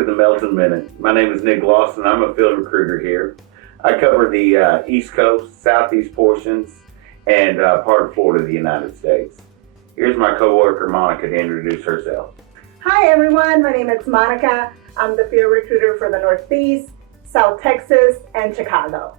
to the Melton Minute. My name is Nick Lawson. I'm a field recruiter here. I cover the East Coast, Southeast portions, and part of Florida, the United States. Here's my coworker, Monica, to introduce herself. Hi, everyone. My name is Monica. I'm the field recruiter for the Northeast, South Texas, and Chicago.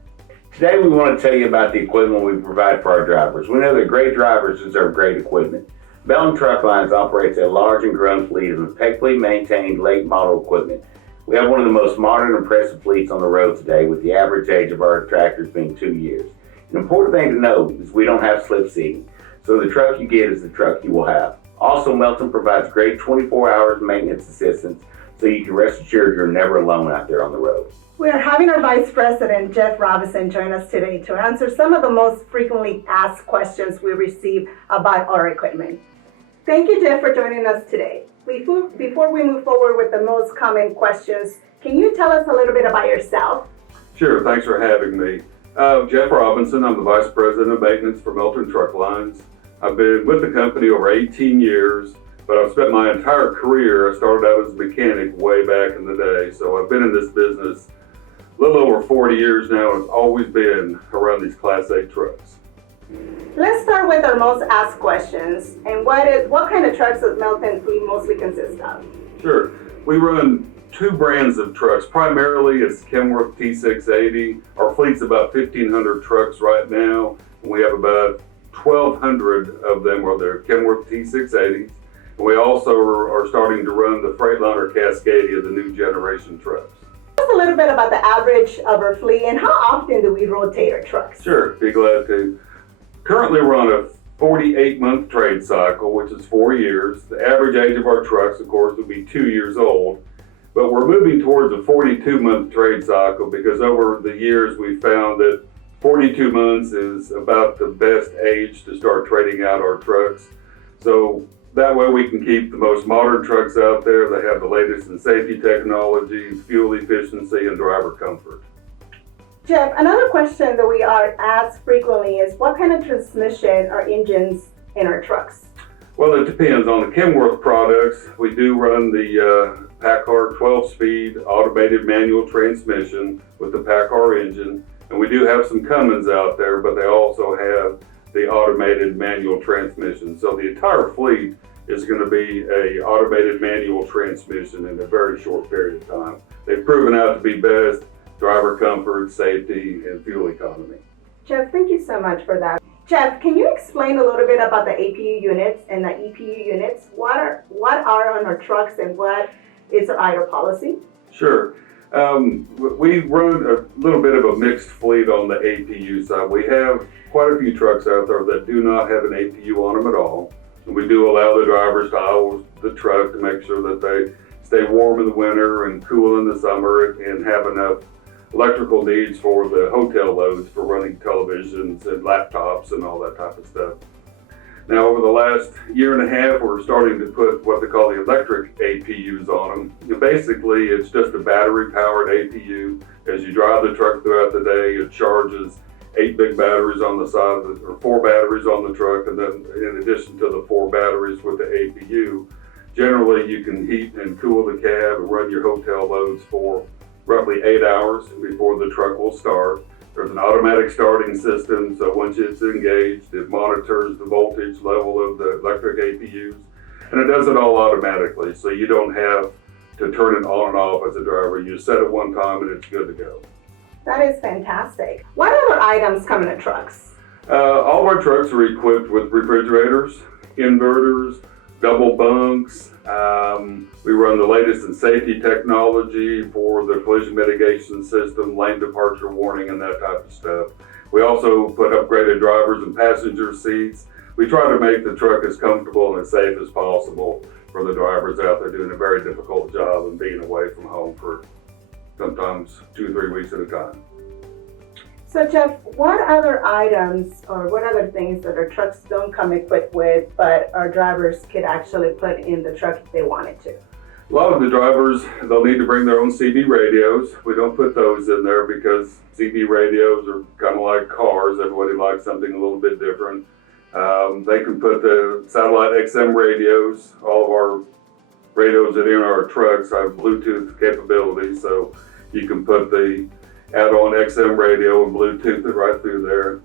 Today, we want to tell you about the equipment we provide for our drivers. We know that great drivers deserve great equipment. Melton Truck Lines operates a large and growing fleet of impeccably maintained late model equipment. We have one of the most modern and impressive fleets on the road today, with the average age of our tractors being 2 years. An important thing to note is we don't have slip seating, so the truck you get is the truck you will have. Also, Melton provides great 24 hours maintenance assistance, so you can rest assured you're never alone out there on the road. We are having our Vice President, Jeff Robinson, join us today to answer some of the most frequently asked questions we receive about our equipment. Thank you, Jeff, for joining us today. Before we move forward with the most common questions, can you tell us a little bit about yourself? Sure, thanks for having me. Jeff Robinson, I'm the Vice President of Maintenance for Melton Truck Lines. I've been with the company over 18 years, but I've spent my entire career, I started out as a mechanic way back in the day, so I've been in this business a little over 40 years now, and it's always been around these Class 8 trucks. Let's start with our most asked questions. And what kind of trucks does Melton fleet mostly consist of? Sure. We run two brands of trucks. Primarily it's Kenworth T680. Our fleet's about 1,500 trucks right now. And we have about 1,200 of them are the Kenworth T680s. And we also are starting to run the Freightliner Cascadia, the new generation trucks. Tell us a little bit about the average of our fleet and how often do we rotate our trucks? Sure, be glad to. Currently, we're on a 48-month trade cycle, which is 4 years. The average age of our trucks, of course, would be 2 years old. But we're moving towards a 42-month trade cycle because over the years we found that 42 months is about the best age to start trading out our trucks. So that way we can keep the most modern trucks out there that have the latest in safety technology, fuel efficiency, and driver comfort. Jeff, another question that we are asked frequently is what kind of transmission or engines in our trucks? Well, it depends. On the Kenworth products, we do run the PACCAR 12-speed automated manual transmission with the PACCAR engine, and we do have some Cummins out there, but they also have the automated manual transmission. So the entire fleet is going to be a automated manual transmission in a very short period of time. They've proven out to be best driver comfort, safety, and fuel economy. Jeff, thank you so much for that. Jeff, can you explain a little bit about the APU units and the EPU units? What are on our trucks and what is our idle policy? Sure. We run a little bit of a mixed fleet on the APU side. We have quite a few trucks out there that do not have an APU on them at all. And we do allow the drivers to idle the truck to make sure that they stay warm in the winter and cool in the summer and have enough electrical needs for the hotel loads for running televisions and laptops and all that type of stuff. Now, over the last year and a half, we're starting to put what they call the electric APUs on them. And basically, it's just a battery-powered APU. As you drive the truck throughout the day, it charges 8 big batteries on the side, or 4 batteries on the truck, and then in addition to the 4 batteries with the APU, generally you can heat and cool the cab and run your hotel loads for roughly 8 hours before the truck will start. There's an automatic starting system, so once it's engaged, it monitors the voltage level of the electric APUs, and it does it all automatically, so you don't have to turn it on and off as a driver. You set it one time and it's good to go. That is fantastic. What other items come in the trucks? All of our trucks are equipped with refrigerators, inverters, double bunks. We run the latest in safety technology for the collision mitigation system, lane departure warning, and that type of stuff. We also put upgraded drivers and passenger seats. We try to make the truck as comfortable and as safe as possible for the drivers out there doing a very difficult job and being away from home for sometimes 2 or 3 weeks at a time. So Jeff, what other items or what other things that our trucks don't come equipped with, but our drivers could actually put in the truck if they wanted to? A lot of the drivers, they'll need to bring their own CB radios. We don't put those in there because CB radios are kind of like cars. Everybody likes something a little bit different. They can put the satellite XM radios. All of our radios that are in our trucks have Bluetooth capability, so you can put the add-on XM radio and Bluetooth it right through there.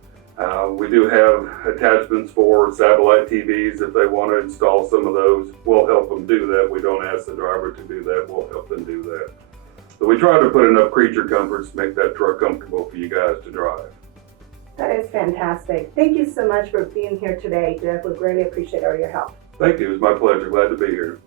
We do have attachments for satellite TVs if they want to install some of those. We'll help them do that. We don't ask the driver to do that. We'll help them do that. So we try to put enough creature comforts to make that truck comfortable for you guys to drive. That is fantastic. Thank you so much for being here today, Jeff. We greatly appreciate all your help. Thank you. It's my pleasure. Glad to be here.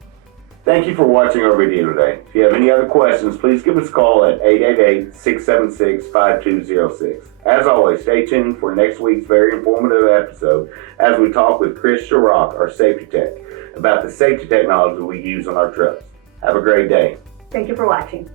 Thank you for watching our video today. If you have any other questions, please give us a call at 888-676-5206. As always, stay tuned for next week's very informative episode as we talk with Chris Sharrock, our safety tech, about the safety technology we use on our trucks. Have a great day. Thank you for watching.